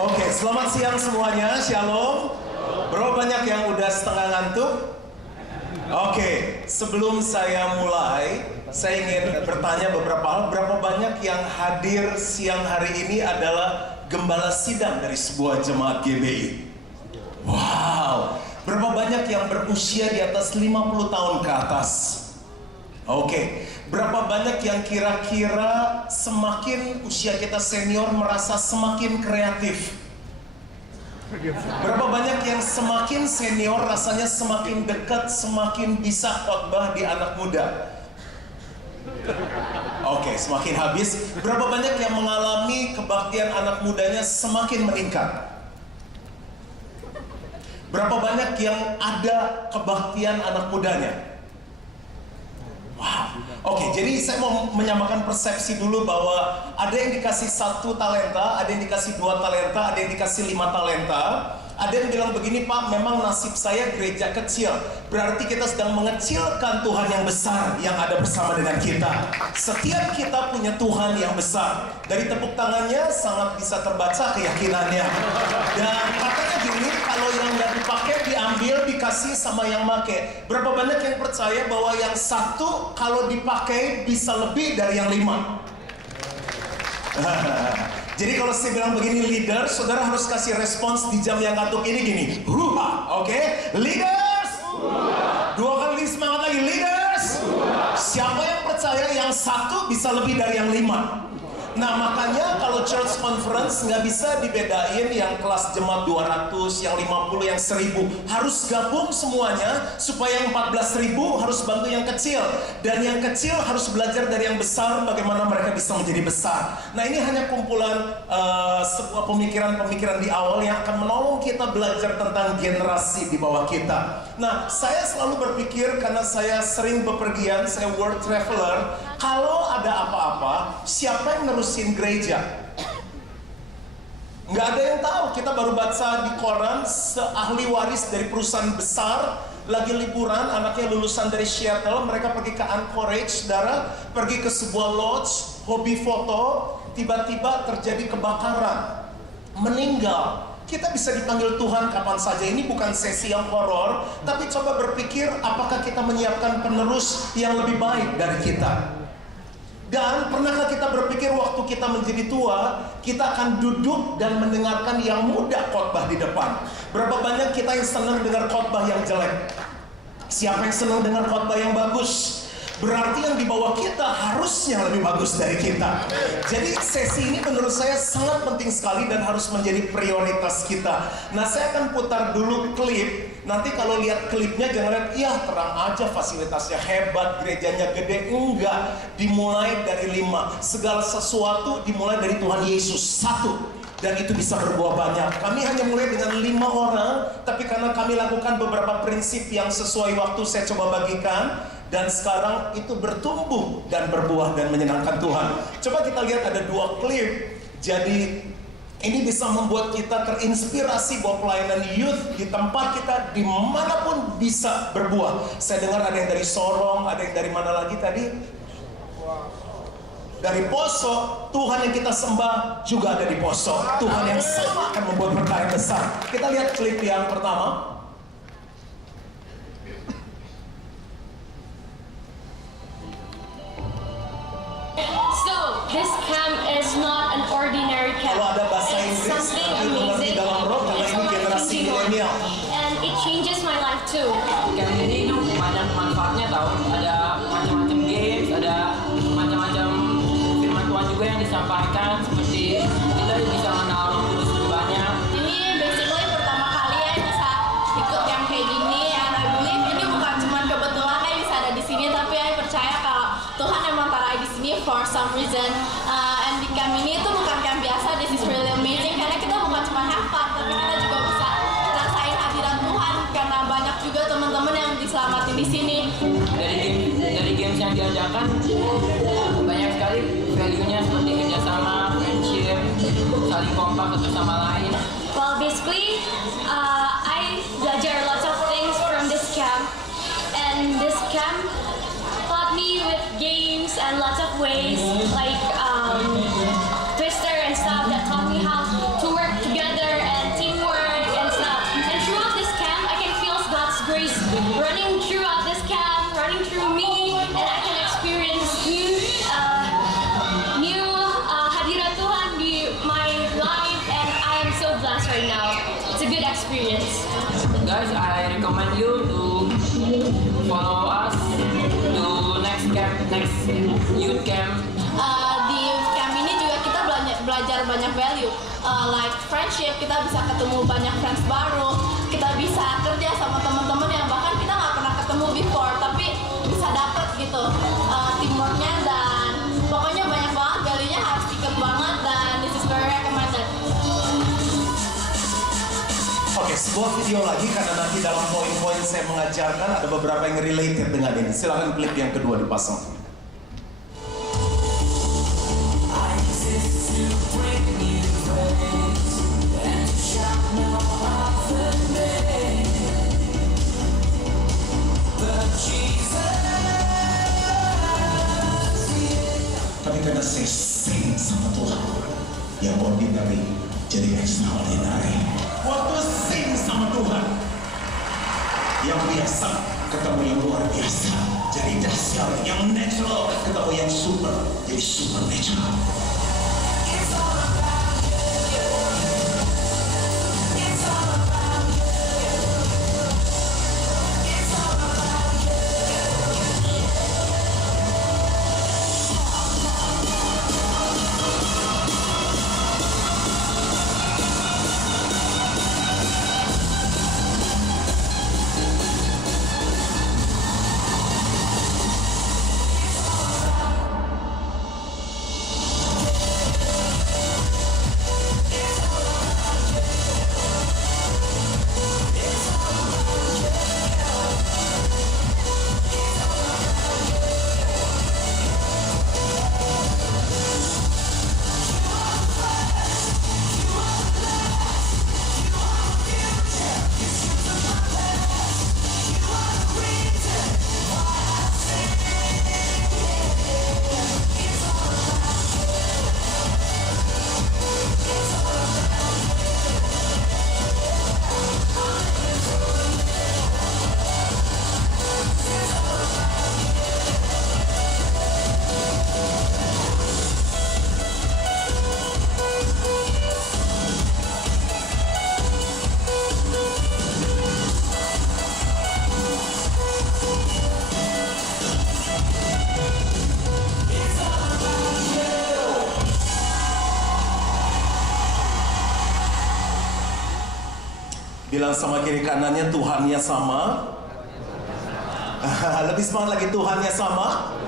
Oke, selamat siang semuanya, shalom. Berapa banyak yang udah setengah ngantuk? Oke, sebelum saya mulai, saya ingin bertanya beberapa hal. Berapa banyak yang hadir siang hari ini adalah gembala sidang dari sebuah jemaat GBI? Wow, berapa banyak yang berusia di atas 50 tahun ke atas? Oke, berapa banyak yang kira-kira semakin usia kita senior merasa semakin kreatif? Berapa banyak yang semakin senior rasanya semakin dekat, semakin bisa khotbah di anak muda? Oke, semakin habis. Berapa banyak yang mengalami kebaktian anak mudanya semakin meningkat? Berapa banyak yang ada kebaktian anak mudanya? Wow. Oke, jadi saya mau menyamakan persepsi dulu bahwa ada yang dikasih 1 talenta, ada yang dikasih 2 talenta, ada yang dikasih 5 talenta. Ada yang bilang begini, Pak, memang nasib saya gereja kecil. Berarti kita sedang mengecilkan Tuhan yang besar yang ada bersama dengan kita. Setiap kita punya Tuhan yang besar. Dari tepuk tangannya sangat bisa terbaca keyakinannya. Dan katanya gini, kalau yang nggak dipakai diambil, dikasih sama yang make. Berapa banyak yang percaya bahwa yang 1 kalau dipakai bisa lebih dari yang 5? Jadi kalau saya bilang begini, leader, saudara harus kasih respons di jam yang ngantuk ini gini. Oke? Leaders! 2 kali semangat lagi, leaders! Siapa yang percaya yang 1 bisa lebih dari yang 5? Nah, makanya kalau church conference nggak bisa dibedain yang kelas jemaat 200, yang 50, yang 1000. Harus gabung semuanya supaya yang 14.000 harus bantu yang kecil. Dan yang kecil harus belajar dari yang besar bagaimana mereka bisa menjadi besar. Nah, ini hanya kumpulan sebuah pemikiran-pemikiran di awal yang akan menolong kita belajar tentang generasi di bawah kita. Nah, saya selalu berpikir karena saya sering bepergian, saya world traveler, kalau ada apa-apa, siapa yang nerusin gereja? Nggak ada yang tahu. Kita baru baca di koran, seahli waris dari perusahaan besar lagi liburan, anaknya lulusan dari Seattle, mereka pergi ke Anchorage, saudara, pergi ke sebuah lodge, hobi foto, tiba-tiba terjadi kebakaran, meninggal. Kita bisa dipanggil Tuhan kapan saja. Ini bukan sesi yang horor, tapi coba berpikir apakah kita menyiapkan penerus yang lebih baik dari kita. Dan pernahkah kita berpikir waktu kita menjadi tua, kita akan duduk dan mendengarkan yang muda khotbah di depan? Berapa banyak kita yang senang dengar khotbah yang jelek? Siapa yang senang dengar khotbah yang bagus? Berarti yang di bawah kita harusnya lebih bagus dari kita. Jadi sesi ini menurut saya sangat penting sekali dan harus menjadi prioritas kita. Nah, saya akan putar dulu klip. Nanti kalau lihat klipnya jangan lihat, iya terang aja fasilitasnya hebat, gerejanya gede. Enggak, dimulai dari 5. Segala sesuatu dimulai dari Tuhan Yesus 1. Dan itu bisa berbuah banyak. Kami hanya mulai dengan 5 orang, tapi karena kami lakukan beberapa prinsip yang sesuai waktu saya coba bagikan, dan sekarang itu bertumbuh dan berbuah dan menyenangkan Tuhan. Coba kita lihat ada 2 klip. Jadi ini bisa membuat kita terinspirasi bahwa pelayanan youth di tempat kita dimanapun bisa berbuah. Saya dengar ada yang dari Sorong, ada yang dari mana lagi tadi? Dari Poso. Tuhan yang kita sembah juga ada di Poso. Tuhan yang sama akan membuat berkah yang besar. Kita lihat klip yang pertama. So, this camp is not an ordinary camp. Kalau ada bahasa It's Inggris, something nanti mengerti amazing. dalam roh karena It's ini a generasi life-changing one. milenial. And it changes my life too. Camp ini tuh banyak manfaatnya tau. Ada macam-macam games, ada macam-macam firman Tuhan juga yang disampaikan. Seperti kita bisa mengenal Roh Kudus lebih banyak. Ini basically pertama kali ya bisa ikut camp kayak gini. And I believe ini bukan cuma kebetulan saya bisa ada di sini, tapi saya percaya kalau Tuhan emang taruh di sini for some reason. And di camp ini tuh bukan camp biasa. This is really amazing karena kita bukan cuma have fun, tapi kita juga bisa rasain hadirat Tuhan karena banyak juga teman-teman yang diselamatin di sini. Dari games yang diadakan banyak sekali value-nya seperti kerjasama, friendship, saling kompak satu sama lain. Well, basically, I belajar lots of things from this camp, and this camp taught me with games and lots of ways, like Twister and stuff that taught me how to work together right now. It's a good experience. Guys, I recommend you to follow us to next youth camp. Di camp ini juga kita belajar banyak value, like friendship. Kita bisa ketemu banyak friends baru. Kita bisa kerja sama teman-teman yang bahkan kita nggak pernah ketemu before, tapi bisa dapet gitu teamworknya, dan pokoknya banyak banget value-nya, harus ikut banget, dan this is very recommended. Oke, sebuah video lagi karena nanti dalam poin-poin saya mengajarkan ada beberapa yang related dengan ini. Silahkan klip yang kedua dipasang. Tapi karena saya sing sama Tuhan, yang ordinary jadi extraordinary. Waktu sing sama Tuhan, yang biasa ketemu yang luar biasa jadi dahsyat, yang natural ketemu yang super jadi supernatural. Bilang sama kiri kanannya, Tuhannya sama. Lebih semangat lagi, Tuhannya sama.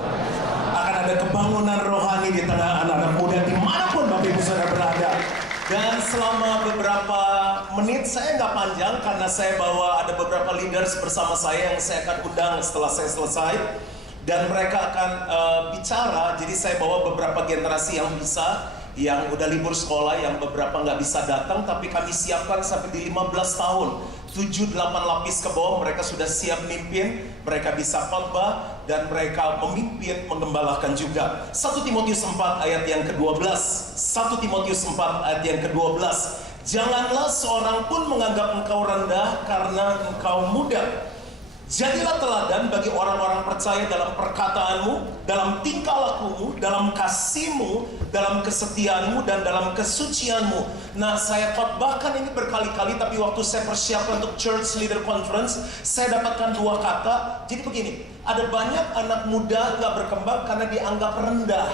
Akan ada kebangunan rohani di tengah anak-anak muda dimanapun Bapak Ibu Saudara berada. Dan selama beberapa menit, saya nggak panjang karena saya bawa ada beberapa leaders bersama saya yang saya akan undang setelah saya selesai. Dan mereka akan bicara, jadi saya bawa beberapa generasi yang bisa, yang udah libur sekolah, yang beberapa nggak bisa datang, tapi kami siapkan sampai di 15 tahun. 7-8 lapis ke bawah, mereka sudah siap mimpin, mereka bisa khotbah, dan mereka memimpin, menggembalakan juga. 1 Timotius 4 ayat yang ke-12. 1 Timotius 4 ayat yang ke-12. Janganlah seorang pun menganggap engkau rendah karena engkau muda. Jadilah teladan bagi orang-orang percaya dalam perkataanmu, dalam tingkah lakumu, dalam kasihmu, dalam kesetiaanmu, dan dalam kesucianmu. Nah, saya khotbahkan ini berkali-kali, tapi waktu saya persiapkan untuk Church Leader Conference, saya dapatkan 2 kata. Jadi begini, ada banyak anak muda gak berkembang karena dianggap rendah.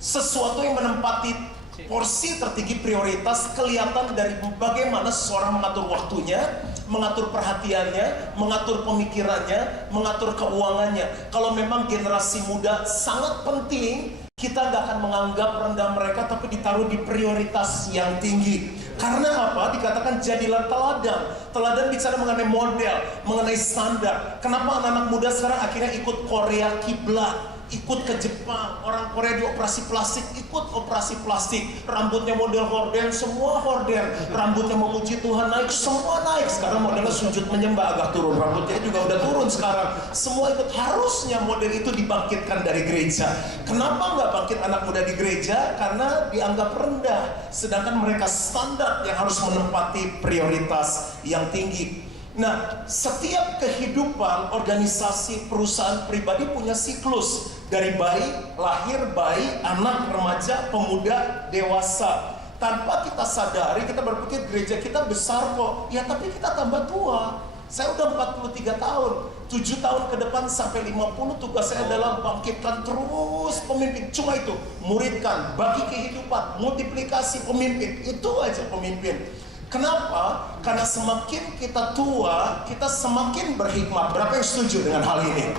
Sesuatu yang menempati porsi tertinggi prioritas kelihatan dari bagaimana seseorang mengatur waktunya, mengatur perhatiannya, mengatur pemikirannya, mengatur keuangannya. Kalau memang generasi muda sangat penting, kita nggak akan menganggap rendah mereka, tapi ditaruh di prioritas yang tinggi. Karena apa? Dikatakan jadilah teladan. Teladan bicara mengenai model, mengenai standar. Kenapa anak-anak muda sekarang akhirnya ikut Korea kiblat? Ikut ke Jepang, orang Korea dioperasi plastik, ikut operasi plastik. Rambutnya model horden, semua horden. Rambutnya memuji Tuhan naik, semua naik. Sekarang modelnya sujud menyembah agak turun, rambutnya juga udah turun sekarang. Semua ikut. Harusnya model itu dibangkitkan dari gereja. Kenapa nggak bangkit anak muda di gereja? Karena dianggap rendah. Sedangkan mereka standar yang harus menempati prioritas yang tinggi. Nah, setiap kehidupan, organisasi, perusahaan, pribadi punya siklus. Dari bayi, lahir, bayi, anak, remaja, pemuda, dewasa. tanpa kita sadari kita berpikir gereja kita besar kok. Ya tapi kita tambah tua. Saya udah 43 tahun, 7 tahun ke depan sampai 50, tugas saya adalah bangkitkan terus pemimpin. Cuma itu, muridkan, bagi kehidupan, multiplikasi pemimpin. Itu aja pemimpin. Kenapa? Karena semakin kita tua, kita semakin berhikmat. Berapa yang setuju dengan hal ini?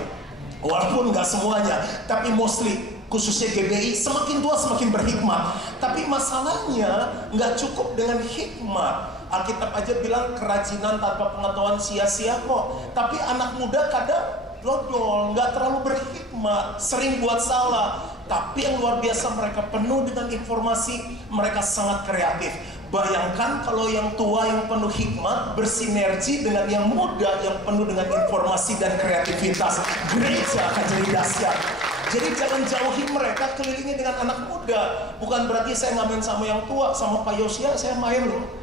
Walaupun nggak semuanya, tapi mostly, khususnya GBI, semakin tua semakin berhikmat. Tapi masalahnya nggak cukup dengan hikmat. Alkitab aja bilang kerajinan tanpa pengetahuan sia-sia kok. Tapi anak muda kadang dodol, nggak terlalu berhikmat, sering buat salah. Tapi yang luar biasa, mereka penuh dengan informasi, mereka sangat kreatif. Bayangkan kalau yang tua yang penuh hikmat bersinergi dengan yang muda yang penuh dengan informasi dan kreativitas. Gereja akan jadi dahsyat. Jadi jangan jauhi mereka, kelilingi dengan anak muda. Bukan berarti saya nggak main sama yang tua, sama Pak Yosia saya main loh.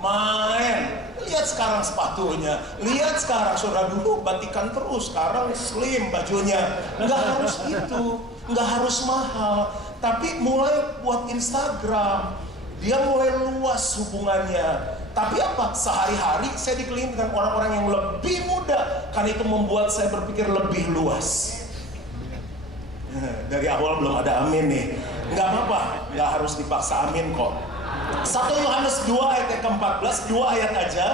Main. Lihat sekarang sepatunya, lihat sekarang, saudara dulu batikan terus, sekarang slim bajunya. Nggak harus gitu, nggak harus mahal. Tapi mulai buat Instagram, dia mulai luas hubungannya. Tapi apa? Sehari-hari saya dikelilingi dengan orang-orang yang lebih muda. Karena itu membuat saya berpikir lebih luas. Dari awal belum ada amin nih. Nggak apa-apa, nggak harus dipaksa amin kok. 1 Yohanes 2 ayat ke-14, 2 ayat aja.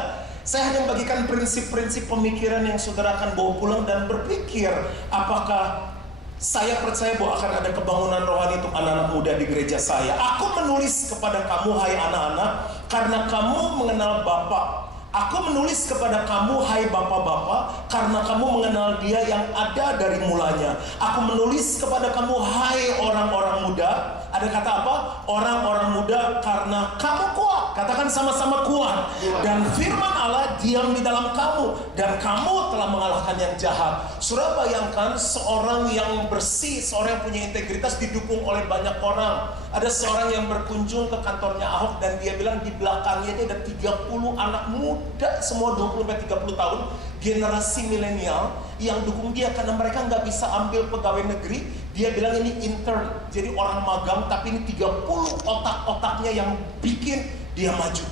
Saya hanya membagikan prinsip-prinsip pemikiran yang saudara akan bawa pulang dan berpikir, apakah saya percaya bahwa akan ada kebangunan rohani untuk anak-anak muda di gereja saya. Aku menulis kepada kamu, hai anak-anak, karena kamu mengenal Bapa. Aku menulis kepada kamu, hai bapak-bapak, karena kamu mengenal Dia yang ada dari mulanya. Aku menulis kepada kamu, hai orang-orang muda. Ada kata apa? Orang-orang muda, karena kamu kuat. Katakan sama-sama kuat. Dan firman Allah diam di dalam kamu, dan kamu telah mengalahkan yang jahat. Saudara bayangkan seorang yang bersih, seorang yang punya integritas didukung oleh banyak orang. Ada seorang yang berkunjung ke kantornya Ahok dan dia bilang di belakangnya itu ada 30 anak muda, semua 20-30 tahun, generasi milenial yang dukung dia karena mereka nggak bisa ambil pegawai negeri. Dia bilang ini intern, jadi orang magang, tapi ini 30 otak-otaknya yang bikin dia maju.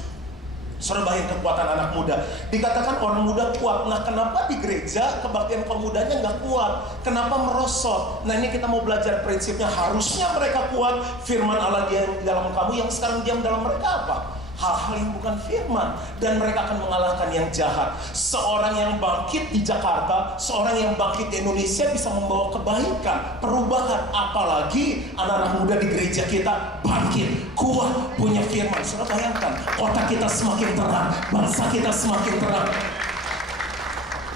Saudara bayangkan kekuatan anak muda. Dikatakan orang muda kuat. Nah kenapa di gereja kebaktian kaum mudanya nggak kuat? Kenapa merosot? Nah ini kita mau belajar prinsipnya. Harusnya mereka kuat. Firman Allah diam di dalam kamu, yang sekarang diam dalam mereka apa? Hal-hal yang bukan firman. Dan mereka akan mengalahkan yang jahat. Seorang yang bangkit di Jakarta, seorang yang bangkit di Indonesia bisa membawa kebaikan, perubahan. Apalagi anak-anak muda di gereja kita bangkit, kuat, punya firman. Saudara bayangkan, kota kita semakin terang, bangsa kita semakin terang.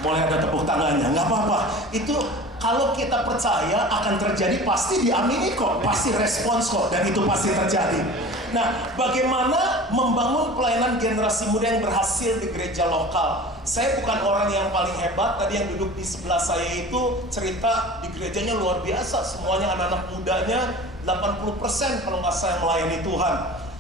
Mulai ada tepuk tangannya, nggak apa-apa. Itu kalau kita percaya akan terjadi, pasti diamini kok, pasti respons kok, dan itu pasti terjadi. Nah, bagaimana membangun pelayanan generasi muda yang berhasil di gereja lokal? Saya bukan orang yang paling hebat. Tadi yang duduk di sebelah saya itu cerita di gerejanya luar biasa. Semuanya anak-anak mudanya 80% kalau nggak saya melayani Tuhan.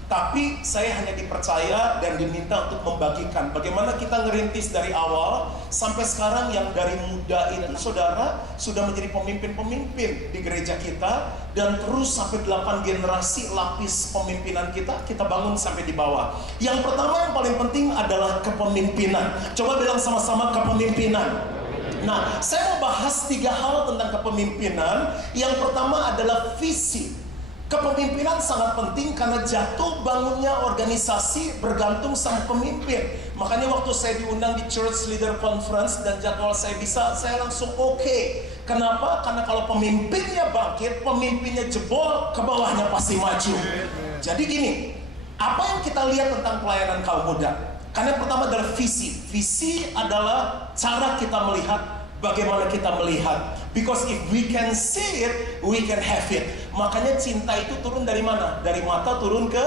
Tapi saya hanya dipercaya dan diminta untuk membagikan bagaimana kita ngerintis dari awal sampai sekarang yang dari muda itu saudara sudah menjadi pemimpin-pemimpin di gereja kita, dan terus sampai 8 generasi lapis pemimpinan kita bangun sampai di bawah. Yang pertama yang paling penting adalah kepemimpinan. Coba bilang sama-sama kepemimpinan. Nah, saya mau bahas 3 hal tentang kepemimpinan. Yang pertama adalah visi. Kepemimpinan sangat penting karena jatuh bangunnya organisasi bergantung sama pemimpin. Makanya waktu saya diundang di Church Leader Conference dan jadwal saya bisa, saya langsung oke. Kenapa? Karena kalau pemimpinnya bangkit, pemimpinnya jebol, ke bawahnya pasti maju. Jadi gini, apa yang kita lihat tentang pelayanan kaum muda? Karena yang pertama adalah visi. Visi adalah cara kita melihat, bagaimana kita melihat. Because if we can see it, we can have it. Makanya cinta itu turun dari mana? Dari mata turun ke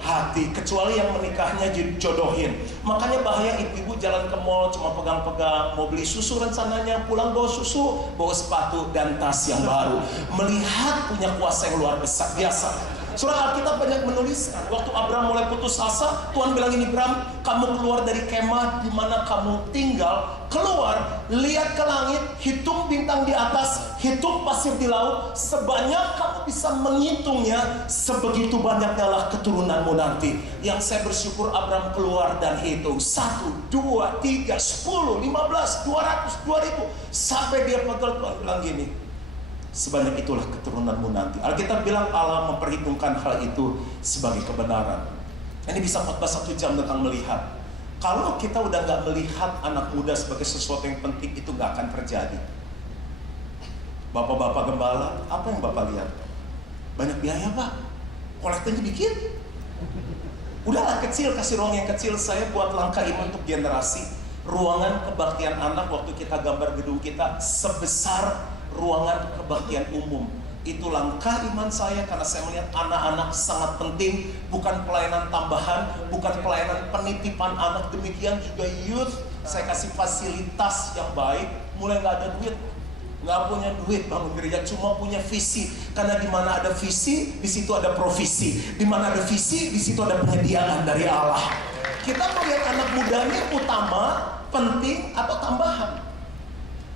hati. Kecuali yang menikahnya jodohin. Makanya bahaya ibu-ibu jalan ke mall cuma pegang-pegang, mau beli susu rencananya, pulang bawa susu, bawa sepatu dan tas yang baru. Melihat punya kuasa yang luar biasa. Surah Alkitab banyak menuliskan, waktu Abraham mulai putus asa, Tuhan bilang ini, Abraham, kamu keluar dari kemah di mana kamu tinggal, keluar, lihat ke langit, hitung bintang di atas, hitung pasir di laut, sebanyak kamu bisa menghitungnya, sebegitu banyaknya lah keturunanmu nanti. Yang saya bersyukur Abraham keluar dan hitung 1, 2, 3, 10, 15, 200, 2000, sampai dia pegel. Tuhan bilang gini, sebanyak itulah keturunanmu nanti. Alkitab bilang Allah memperhitungkan hal itu sebagai kebenaran. Ini bisa khotbah 1 jam tentang melihat. Kalau kita udah gak melihat anak muda sebagai sesuatu yang penting, itu gak akan terjadi. Bapak-bapak gembala, apa yang Bapak lihat? Banyak biaya Pak, kolektornya dikit. Udahlah kecil, kasih ruang yang kecil. Saya buat langkah iman untuk generasi. Ruangan kebaktian anak waktu kita gambar gedung kita sebesar ruangan kebaktian umum. Itu langkah iman saya karena saya melihat anak-anak sangat penting. Bukan pelayanan tambahan, bukan pelayanan penitipan anak. Demikian juga youth, saya kasih fasilitas yang baik. Mulai gak ada duit, gak punya duit bangun gereja, cuma punya visi. Karena di mana ada visi, di situ ada provisi. Di mana ada visi, di situ ada penyediaan dari Allah. Kita melihat anak mudanya utama, penting atau tambahan.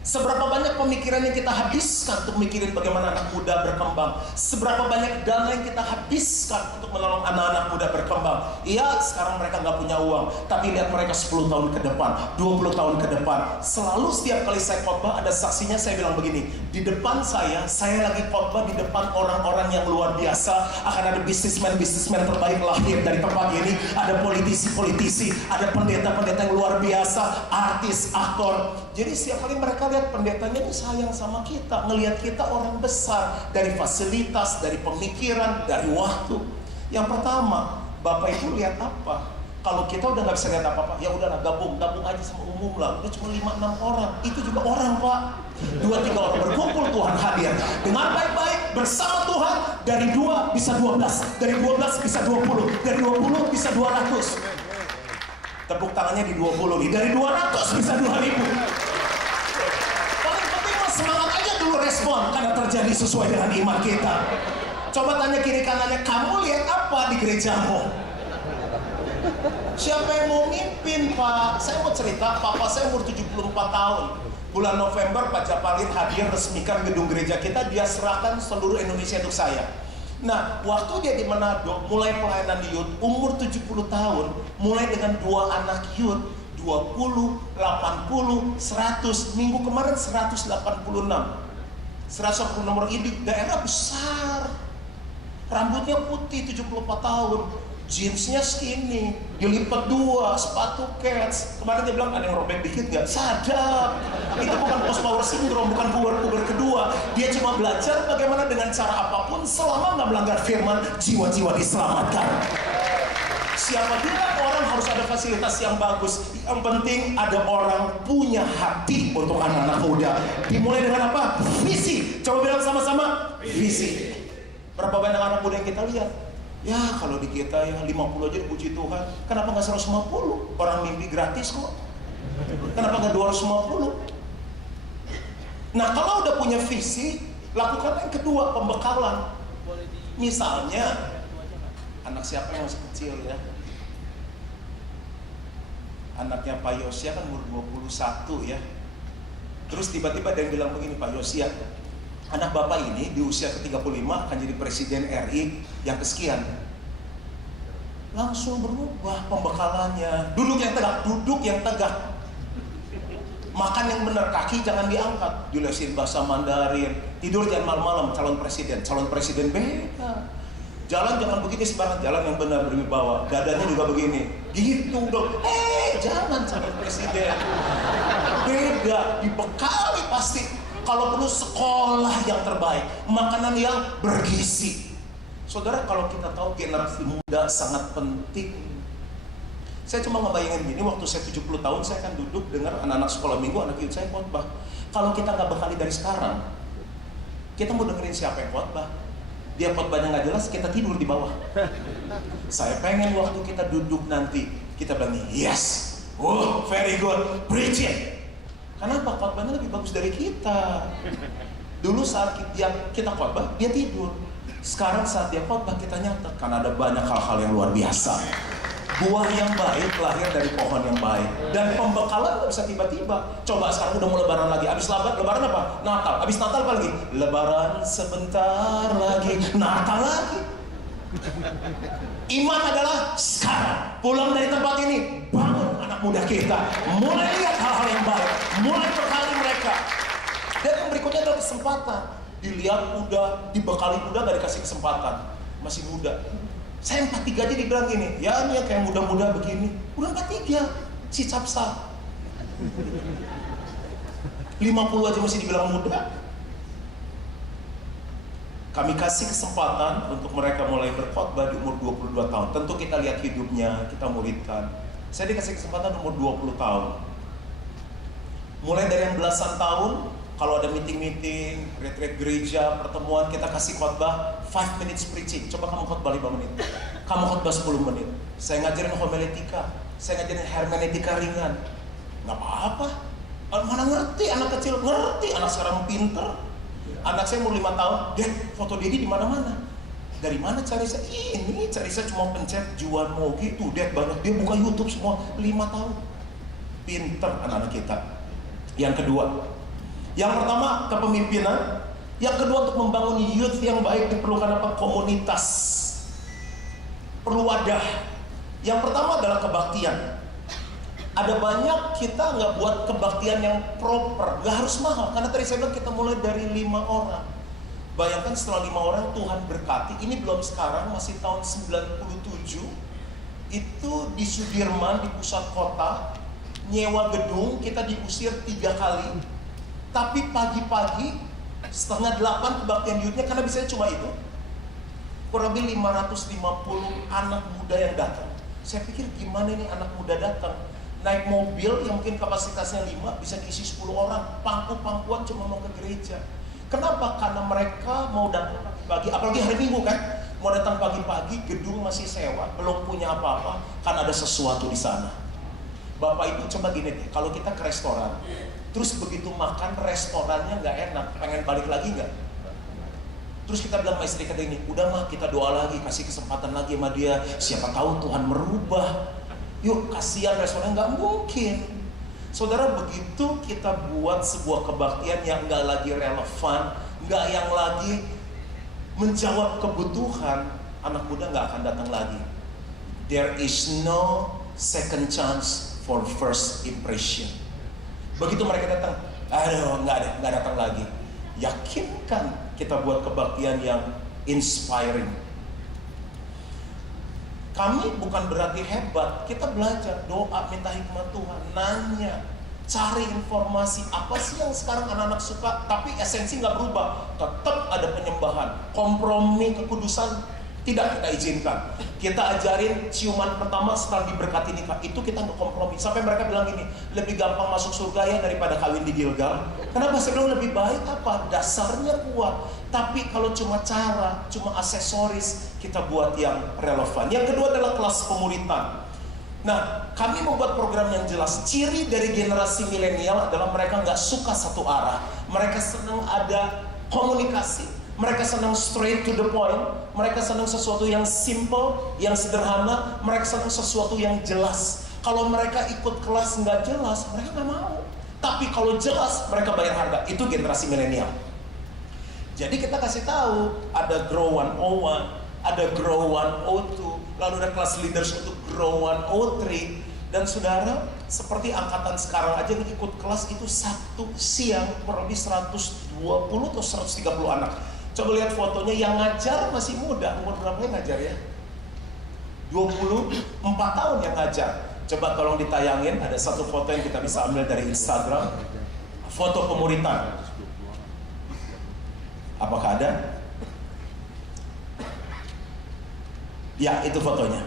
Seberapa banyak pemikiran yang kita habiskan untuk mikirin bagaimana anak muda berkembang. Seberapa banyak dana yang kita habiskan untuk menolong anak-anak muda berkembang. Iya, sekarang mereka nggak punya uang, tapi lihat mereka 10 tahun ke depan, 20 tahun ke depan. Selalu setiap kali saya khotbah ada saksinya, saya bilang begini, di depan saya lagi khotbah di depan orang-orang yang luar biasa. Akan ada bisnismen-bisnismen terbaik lahir dari tempat ini. Ada politisi-politisi, ada pendeta-pendeta yang luar biasa, artis, aktor. Jadi setiap kali mereka lihat pendetanya ini sayang sama kita, ngelihat kita orang besar, dari fasilitas, dari pemikiran, dari waktu. Yang pertama, Bapak Ibu lihat apa? Kalau kita udah nggak bisa lihat apa-apa, ya udahlah gabung aja sama umum lah. Udah cuma 5-6 orang, itu juga orang Pak. 2-3 orang berkumpul, Tuhan hadir. Dengan baik-baik bersama Tuhan, dari 2 bisa 12, dari 12 bisa 20, dari 20 bisa 200. Tepuk tangannya di 20 nih, dari 200 bisa 2000. Semangat aja dulu respon karena terjadi sesuai dengan iman kita. Coba tanya kiri kanannya, kamu lihat apa di gerejamu? Siapa yang mau mimpin Pak? Saya mau cerita, papa saya umur 74 tahun. Bulan November Pak Japalin hadir resmikan gedung gereja kita, dia serahkan seluruh Indonesia untuk saya. Nah, waktu dia di Manado mulai pelayanan di youth, umur 70 tahun, mulai dengan 2 anak youth, 20, 80, 100. Minggu kemarin 186. 186 orang ini daerah besar. Rambutnya putih, 74 tahun. Jeansnya skinny, dilipat 2, sepatu Keds. Kemarin dia bilang, ada yang robek dikit gak? Sadap. Itu bukan post power syndrome, bukan puber kedua. Dia cuma belajar bagaimana dengan cara apapun selama gak melanggar firman, jiwa-jiwa diselamatkan. Siapa bilang orang harus ada fasilitas yang bagus? Yang penting ada orang punya hati untuk anak-anak muda. Dimulai dengan apa? Visi. Coba bilang sama-sama, visi. Berapa banyak anak muda yang kita lihat? Ya kalau di kita ya 50 aja dipuji Tuhan. Kenapa nggak 150? Orang mimpi gratis kok. Kenapa nggak 250? Nah kalau udah punya visi, lakukan yang kedua, pembekalan. Misalnya, anak siapa yang masih kecil ya? Anaknya Pak Yosia kan umur 21 ya. Terus tiba-tiba ada yang bilang begini, Pak Yosia, anak Bapak ini di usia ke-35 akan jadi Presiden RI yang kesekian. Langsung berubah pembekalannya. Duduk yang tegak. Makan yang benar, kaki jangan diangkat. Dilesin bahasa Mandarin. Tidur jangan malam-malam, calon presiden beda. Jalan jangan begini sembarang, jalan yang benar berwibawa. Dadanya juga begini. Gitu dong. Jangan calon presiden. Beda, dibekali pasti. Kalau perlu sekolah yang terbaik, makanan yang bergizi. Saudara, kalau kita tahu generasi muda sangat penting. Saya cuma ngebayangin gini, waktu saya 70 tahun saya akan duduk dengar anak-anak sekolah minggu, anak youth saya khotbah. Kalau kita nggak bekali dari sekarang, kita mau dengerin siapa yang khotbah? Dia khotbahnya nggak jelas, kita tidur di bawah. Saya pengen waktu kita duduk nanti, kita bilang, yes, very good, preach it. Kenapa? Khotbahnya lebih bagus dari kita. Dulu saat kita khotbah, dia tidur. Sekarang saat dia khotbah kita nyatakan ada banyak hal-hal yang luar biasa. Buah yang baik lahir dari pohon yang baik. Dan pembekalan gak bisa tiba-tiba. Coba sekarang udah mau lebaran lagi. Abis lebaran apa? Natal. Abis Natal apa lagi? Lebaran sebentar lagi. Natal lagi. Iman adalah sekarang. Pulang dari tempat ini, bangun anak muda kita. Mulai lihat hal-hal yang baik. Mulai bekali mereka. Dan yang berikutnya adalah kesempatan. Dilihat muda, dibekali muda, gak dikasih kesempatan. Masih muda. Saya 43 aja dibilang gini, ya ini kayak muda-muda begini. Udah 43, si capsa 50 aja masih dibilang muda. Kami kasih kesempatan untuk mereka mulai berkhotbah di umur 22 tahun. Tentu kita lihat hidupnya, kita muridkan. Saya dikasih kesempatan umur 20 tahun. Mulai dari yang belasan tahun, kalau ada meeting-meeting, retreat gereja, pertemuan, kita kasih khotbah 5 minutes preaching. Coba kamu khotbah 5 menit. Kamu khotbah 10 menit. Saya ngajarin homiletika. Saya ngajarin hermeneutika ringan. Nggak apa-apa. Mana ngerti anak kecil? Ngerti. Anak sekarang pinter. Anak saya umur 5 tahun. Dad, foto Dedi di mana-mana. Dari mana cari saya? Ini cari saya cuma pencet Juan Mogi. Tuh, Dad banyak. Dia buka YouTube semua. 5 tahun. Pinter anak-anak kita. Yang kedua. Yang pertama, kepemimpinan. Yang kedua, untuk membangun youth yang baik diperlukan apa? Komunitas. Perlu wadah. Yang pertama adalah kebaktian. Ada banyak kita nggak buat kebaktian yang proper. Nggak harus mahal. Karena tadi saya bilang kita mulai dari 5 orang. Bayangkan setelah 5 orang Tuhan berkati. Ini belum sekarang, masih tahun 97. Itu di Sudirman, di pusat kota. Nyewa gedung, kita diusir 3 kali. Tapi pagi-pagi 7:30 kebaktian youth-nya, karena biasanya cuma itu, kurang lebih 550 anak muda yang datang. Saya pikir gimana nih anak muda datang, naik mobil yang mungkin kapasitasnya 5 bisa diisi 10 orang, pangku-pangkuan cuma mau ke gereja. Kenapa? Karena mereka mau datang pagi-pagi, apalagi hari Minggu kan, mau datang pagi-pagi, gedung masih sewa, belum punya apa-apa, kan ada sesuatu di sana. Bapak Ibu coba gini deh, kalau kita ke restoran, terus begitu makan restorannya nggak enak, pengen balik lagi nggak? Terus kita bilang sama istri kita ini, udah mah kita doa lagi, kasih kesempatan lagi sama dia, siapa tahu Tuhan merubah. Yuk, kasihan restoran, nggak mungkin. Saudara, begitu kita buat sebuah kebaktian yang nggak lagi relevan, nggak yang lagi menjawab kebutuhan, anak muda nggak akan datang lagi. There is no second chance for first impression. Begitu mereka datang, aduh nggak datang lagi. Yakinkan kita buat kebaktian yang inspiring. Kami bukan berarti hebat, kita belajar, doa, minta hikmat Tuhan, nanya, cari informasi apa sih yang sekarang anak-anak suka, tapi esensi nggak berubah, tetap ada penyembahan, kompromi kekudusan tidak kita izinkan. Kita ajarin ciuman pertama setelah diberkati nikah, itu kita nggak kompromi. Sampai mereka bilang gini, lebih gampang masuk surga ya daripada kawin di Gilgal. Kenapa? Saya bilang lebih baik apa? Dasarnya kuat. Tapi kalau cuma cara, cuma aksesoris, kita buat yang relevan. Yang kedua adalah kelas pemuritan. Nah, kami membuat program yang jelas. Ciri dari generasi milenial adalah mereka nggak suka satu arah. Mereka senang ada komunikasi. Mereka senang straight to the point. Mereka senang sesuatu yang simple, yang sederhana. Mereka senang sesuatu yang jelas. Kalau mereka ikut kelas nggak jelas, mereka nggak mau. Tapi kalau jelas, mereka bayar harga. Itu generasi milenial. Jadi kita kasih tahu, ada Grow 101, ada Grow 102, lalu ada kelas leaders untuk Grow 103. Dan saudara, seperti angkatan sekarang aja yang ikut kelas itu Sabtu siang, kurang lebih 120 atau 130 anak. Coba lihat fotonya, yang ngajar masih muda. Umur berapa yang ngajar ya? 24 tahun yang ngajar. Coba tolong ditayangin, ada satu foto yang kita bisa ambil dari Instagram. Foto pemuritan. Apakah ada? Ya, itu fotonya.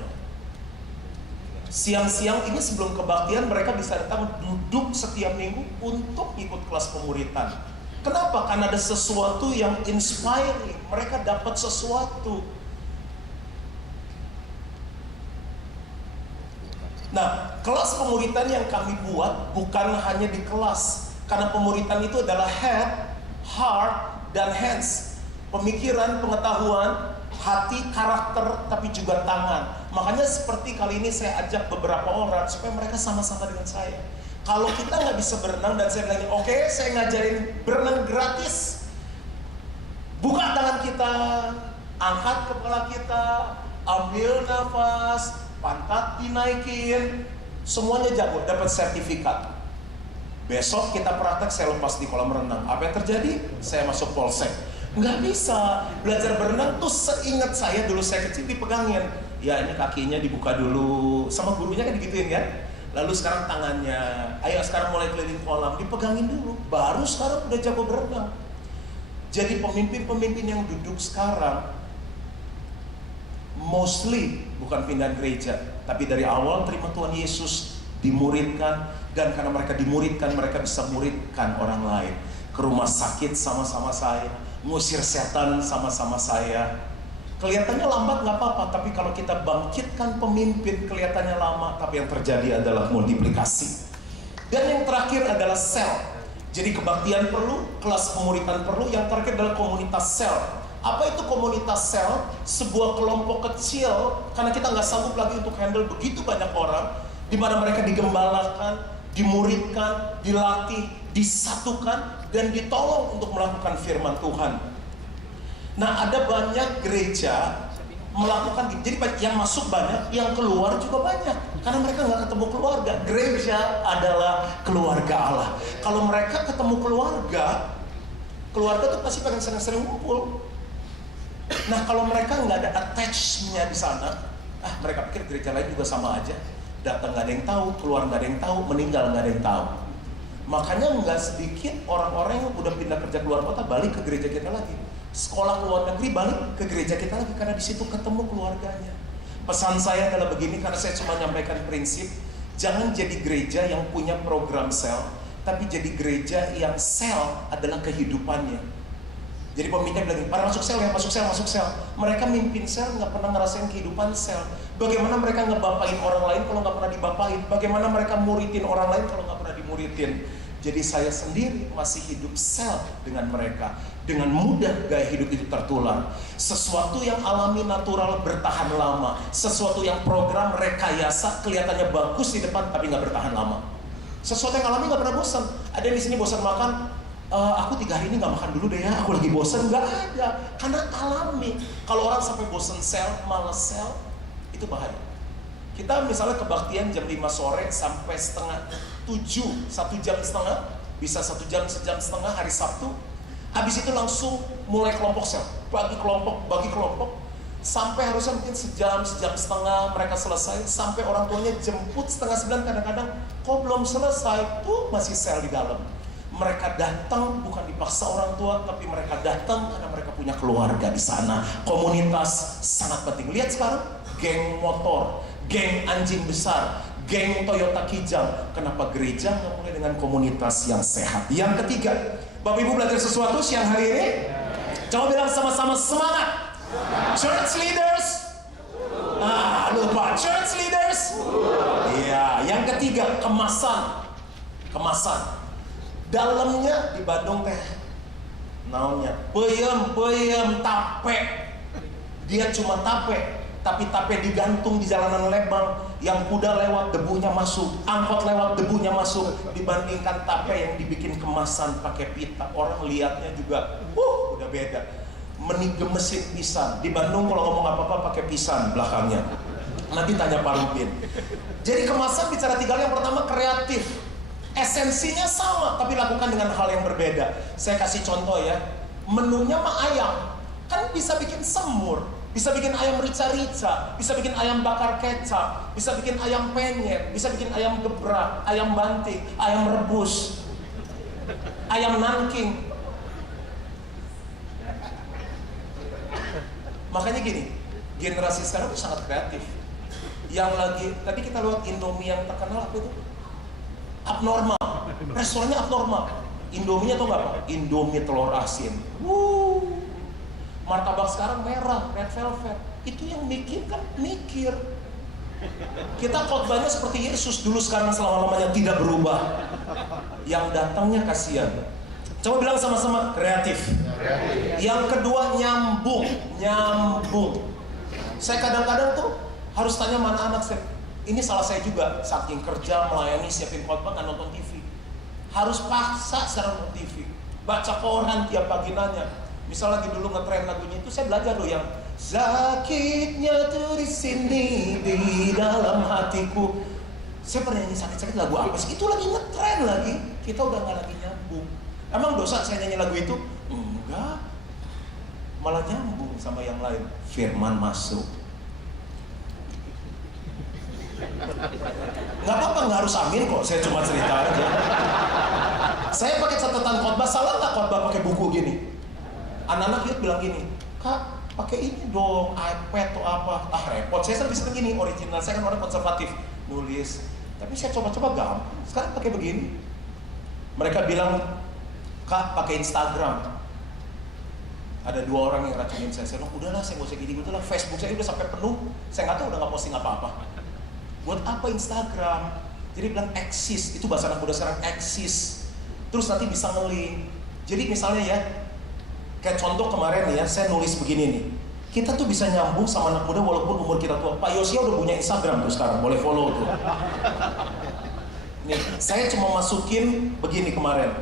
Siang-siang ini sebelum kebaktian mereka bisa datang duduk setiap minggu untuk ikut kelas pemuritan. Kenapa? Karena ada sesuatu yang inspiring. Mereka dapat sesuatu. Nah, kelas pemuritan yang kami buat bukan hanya di kelas. Karena pemuritan itu adalah head, heart, dan hands. Pemikiran, pengetahuan, hati, karakter, tapi juga tangan. Makanya seperti kali ini saya ajak beberapa orang supaya mereka sama-sama dengan saya. Kalau kita nggak bisa berenang dan saya bilang, oke, saya ngajarin berenang gratis. Buka tangan kita, angkat kepala kita, ambil nafas, pantat dinaikin, semuanya jago, dapat sertifikat. Besok kita praktek, saya lepas di kolam renang. Apa yang terjadi? Saya masuk polsek. Nggak bisa. Belajar berenang tuh seingat saya dulu saya kecil dipegangin. Ya ini kakinya dibuka dulu. Sama gurunya kan digituin kan? Lalu sekarang tangannya. Ayo sekarang mulai keliling kolam. Dipegangin dulu. Baru sekarang udah jago berenang. Jadi pemimpin-pemimpin yang duduk sekarang mostly bukan pindah gereja, tapi dari awal terima Tuhan Yesus, dimuridkan, dan karena mereka dimuridkan, mereka bisa muridkan orang lain. Ke rumah sakit sama-sama saya, ngusir setan sama-sama saya. Kelihatannya lambat nggak apa-apa, tapi kalau kita bangkitkan pemimpin kelihatannya lama, tapi yang terjadi adalah multiplikasi. Dan yang terakhir adalah sel. Jadi kebaktian perlu, kelas pemuritan perlu, yang terakhir adalah komunitas sel. Apa itu komunitas sel? Sebuah kelompok kecil, karena kita nggak sanggup lagi untuk handle begitu banyak orang, di mana mereka digembalakan, dimuridkan, dilatih, disatukan, dan ditolong untuk melakukan firman Tuhan. Nah, ada banyak gereja melakukan, jadi yang masuk banyak, yang keluar juga banyak, karena mereka nggak ketemu keluarga. Gereja adalah keluarga Allah. Kalau mereka ketemu keluarga tuh pasti pengen sering-sering ngumpul. Nah, kalau mereka nggak ada attachment-nya di sana, mereka pikir gereja lain juga sama aja. Datang nggak ada yang tahu, keluar nggak ada yang tahu, meninggal nggak ada yang tahu. Makanya nggak sedikit orang-orang yang udah pindah kerja keluar kota balik ke gereja kita lagi. Sekolah ke luar negeri balik ke gereja kita lagi, karena di situ ketemu keluarganya. Pesan saya adalah begini, karena saya cuma nyampaikan prinsip, jangan jadi gereja yang punya program sel, tapi jadi gereja yang sel adalah kehidupannya. Jadi pemimpinnya bilang, para masuk sel ya, masuk sel, masuk sel. Mereka mimpin sel, nggak pernah ngerasain kehidupan sel. Bagaimana mereka ngebapain orang lain kalau nggak pernah dibapain? Bagaimana mereka muridin orang lain kalau nggak pernah dimuridin? Jadi saya sendiri masih hidup sel dengan mereka. Dengan mudah gaya hidup itu tertular. Sesuatu yang alami natural bertahan lama. Sesuatu yang program rekayasa kelihatannya bagus di depan tapi nggak bertahan lama. Sesuatu yang alami nggak pernah bosan. Ada yang di sini bosan makan. Aku 3 hari ini nggak makan dulu deh ya. Aku lagi bosan. Nggak ada. Karena alami. Kalau orang sampai bosan sel, malas sel, itu bahaya. Kita misalnya kebaktian jam 5 sore sampai setengah 7, 1 jam setengah, bisa 1 jam, sejam setengah hari Sabtu. Habis itu langsung mulai kelompok sel, bagi kelompok, sampai harusnya mungkin sejam, sejam setengah mereka selesai, sampai orang tuanya jemput 8:30 kadang-kadang, kok belum selesai, tuh masih sel di dalam. Mereka datang bukan dipaksa orang tua, tapi mereka datang karena mereka punya keluarga di sana. Komunitas sangat penting. Lihat sekarang, geng motor, geng anjing besar, geng Toyota Kijang. Kenapa gereja nggak mulai dengan komunitas yang sehat? Yang ketiga, Bapak Ibu belajar sesuatu siang hari ini? Coba bilang sama-sama semangat. Church leaders. Lupa church leaders. Iya, yang ketiga kemasan. Dalamnya di Bandung teh naonnya? Peyem tape. Dia cuma tape. Tapi tape digantung di jalanan Lembang, yang kuda lewat debunya masuk, angkot lewat debunya masuk, dibandingkan tape yang dibikin kemasan pakai pita. Orang lihatnya juga udah beda. Gemesin pisan. Di Bandung kalau ngomong apa-apa pakai pisan belakangnya. Nanti tanya Pak Rupin. Jadi kemasan bicara 3 hal. Yang pertama kreatif. Esensinya sama tapi lakukan dengan hal yang berbeda. Saya kasih contoh ya. Menunya mah ayam. Kan bisa bikin semur, bisa bikin ayam rica-rica, bisa bikin ayam bakar kecap, bisa bikin ayam penyet, bisa bikin ayam gebrak, ayam banting, ayam rebus, ayam nangking. Makanya gini, generasi sekarang itu sangat kreatif. Yang lagi, tadi kita lihat Indomie yang terkenal apa itu? Abnormal, restorannya abnormal. Indominya tau gak apa? Indomie telur asin. Martabak sekarang merah, red velvet. Itu yang bikin kan mikir. Kita khotbahnya seperti Yesus dulu, sekarang selama-lamanya tidak berubah. Yang datangnya kasihan. Coba bilang sama-sama kreatif. Yang kedua nyambung. Saya kadang-kadang tuh harus tanya mana anak saya. Ini salah saya juga, saking kerja, melayani, siapin khotbah, nggak nonton TV. Harus paksa sekarang nonton TV. Baca koran tiap pagi nanya. Misal lagi dulu ngetren lagunya itu, saya belajar loh yang sakitnya tuh di sini di dalam hatiku. Saya pernah nyanyi sakit-sakit lagu apa sih? Itu lagi ngetren lagi. Kita udah nggak lagi nyambung. Emang dosa saya nyanyi lagu itu? Enggak. Malah nyambung sama yang lain. Firman masuk. Nggak apa-apa, nggak harus amin kok. Saya cuma cerita aja. Saya pakai catatan khotbah, salah nggak khotbah pakai buku gini? Anak-anak lihat bilang gini, Kak, pakai ini dong, iPad atau apa? Ah repot. Saya bisa begini, original. Saya kan orang konservatif, nulis. Tapi saya coba-coba gampang. Sekarang pakai begini. Mereka bilang, Kak, pakai Instagram. Ada 2 orang yang racunin saya. Saya bilang, udahlah, saya nggak usah gini. Udahlah, Facebook saya udah sampai penuh. Saya nggak tahu udah nggak posting apa-apa. Buat apa Instagram? Jadi bilang eksis. Itu bahasa anak muda sekarang, eksis. Terus nanti bisa nge-link. Jadi misalnya ya, kayak contoh kemarin nih ya, saya nulis begini nih. Kita tuh bisa nyambung sama anak muda walaupun umur kita tua. Pak Yosia udah punya Instagram tuh sekarang, boleh follow tuh. Nih, saya cuma masukin begini kemarin.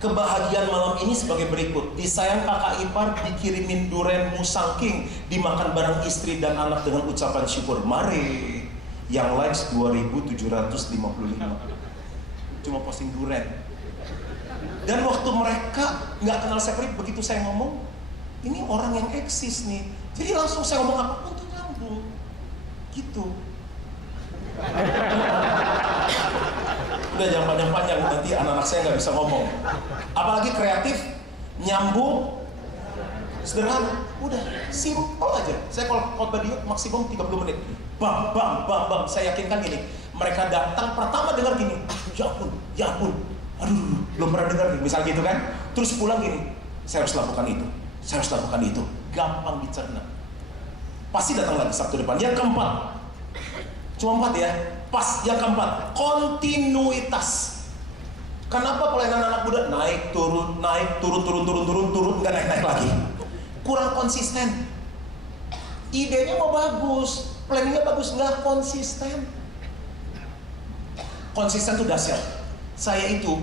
Kebahagiaan malam ini sebagai berikut. Disayang kakak ipar, dikirimin duren musangking, dimakan bareng istri dan anak dengan ucapan syukur. Mari. Yang likes 2.755. Cuma posting duren. Dan waktu mereka nggak kenal saya, begitu saya ngomong, ini orang yang eksis nih. Jadi langsung saya ngomong apapun tuh nyambung. Gitu. Udah jangan panjang-panjang, nanti anak-anak saya nggak bisa ngomong. Apalagi kreatif, nyambung, sederhana. Udah, simple aja. Saya kalau khotbah di maksimum 30 menit. Bam, bam, bam, bam. Saya yakinkan gini, mereka datang pertama dengar gini, ya ampun, aduh, belum pernah dengar nih, misal gitu kan. Terus pulang gini, saya harus lakukan itu, gampang dicerna. Pasti datang lagi Sabtu depan. Yang keempat, cuma 4 ya, pas. Yang keempat, kontinuitas. Kenapa pelayanan anak muda naik turun, nggak naik lagi? Kurang konsisten. Idenya mau bagus, planningnya bagus, nggak konsisten. Konsisten tuh dahsyat. Saya itu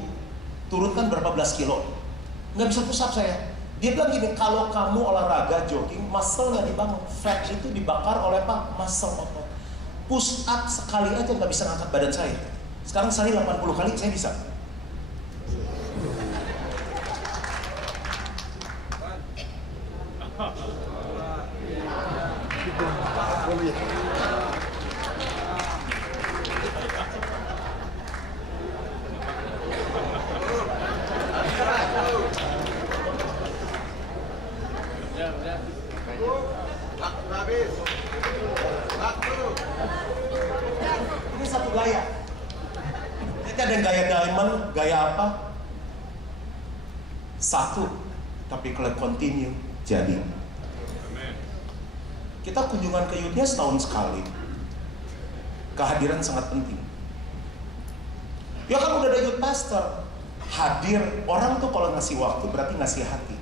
turunkan berapa belas kilo, nggak bisa push up saya. Dia bilang gini, kalau kamu olahraga jogging, muscle nggak dibangun, fat itu dibakar oleh apa? Muscle otot. Push up sekali aja nggak bisa ngangkat badan saya. Sekarang sehari 80 kali saya bisa. Ini satu gaya. Jadi ada yang gaya diamond, gaya apa? Satu, tapi kalau continue jadi. Kita kunjungan ke youth-nya setahun sekali. Kehadiran sangat penting. Ya kan udah ada youth pastor. Hadir, orang tuh kalau ngasih waktu berarti ngasih hati.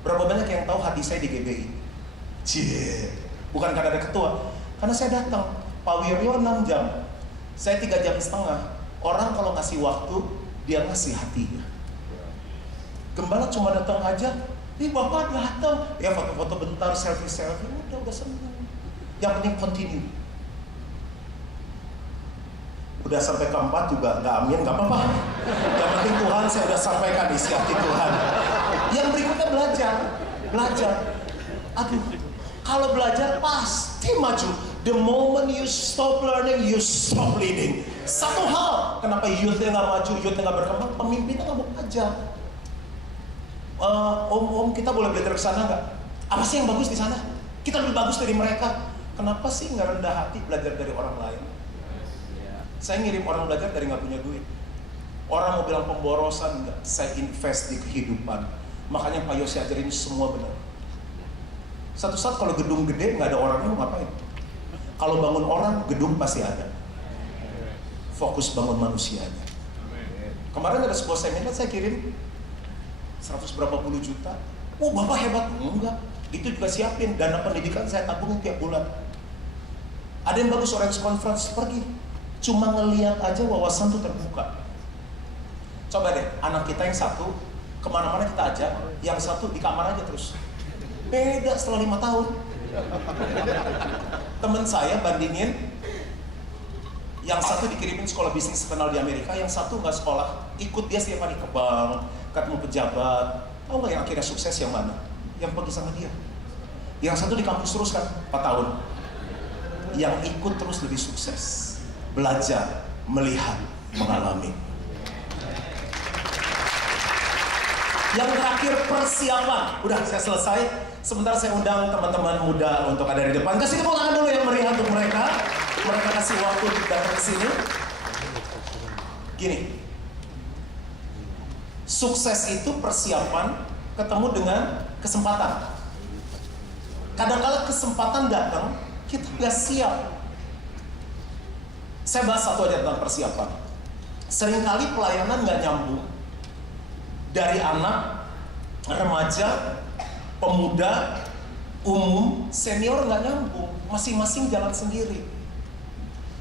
Berapa banyak yang tahu hati saya di GBI? Cie, bukan karena ada ketua, karena saya datang. Pak Wiryo 6 jam, saya 3 jam setengah. Orang kalau ngasih waktu, dia ngasih hatinya. Gembala cuma datang aja, ih bapak datang, ya foto-foto bentar, selfie, udah seneng. Yang penting continue. Udah sampai keempat juga nggak amin, nggak apa-apa. Yang penting Tuhan, saya udah sampaikan isi hati Tuhan. Yang berikutnya belajar. Aduh, kalau belajar pasti maju. The moment you stop learning, you stop leading. Satu hal, kenapa youth-nya nggak maju, youth-nya nggak berkembang, pemimpinnya nggak mau belajar. Om, kita boleh belajar ke sana nggak? Apa sih yang bagus di sana? Kita lebih bagus dari mereka. Kenapa sih nggak rendah hati belajar dari orang lain? Saya ngirim orang belajar dari nggak punya duit. Orang mau bilang pemborosan enggak, saya invest di kehidupan. Makanya Pak Yosi ajarin semua benar. Satu saat kalau gedung gede nggak ada orangnya mau ngapain? Kalau bangun orang, gedung pasti ada. Fokus bangun manusianya. Kemarin ada sebuah seminar saya kirim 100 berapa puluh juta. Oh Bapak hebat. Enggak, itu juga siapin dana pendidikan, saya tabung tiap bulan. Ada yang bagus Orange Conference, pergi. Cuma ngeliat aja wawasan tuh terbuka. Coba deh, anak kita yang satu kemana-mana kita ajak, yang satu di kamar aja terus. Beda setelah 5 tahun. Temen saya bandingin, yang satu dikirimin sekolah bisnis terkenal di Amerika, yang satu nggak sekolah, ikut dia setiap hari ke bank, ketemu pejabat. Tahu nggak yang akhirnya sukses yang mana? Yang pergi sama dia. Yang satu di kampus terus kan, 4 tahun. Yang ikut terus lebih sukses. Belajar, melihat, mengalami. Yang terakhir persiapan. Udah, saya selesai. Sebentar saya undang teman-teman muda untuk ada di depan. Kasih tepuk tangan dulu yang meriah untuk mereka. Mereka kasih waktu untuk datang ke sini. Gini. Sukses itu persiapan ketemu dengan kesempatan. Kadang-kala kesempatan datang, kita nggak siap. Saya bahas satu aja tentang persiapan. Seringkali pelayanan nggak nyambung. Dari anak, remaja, pemuda, umum, senior nggak nyambung. Masing-masing jalan sendiri.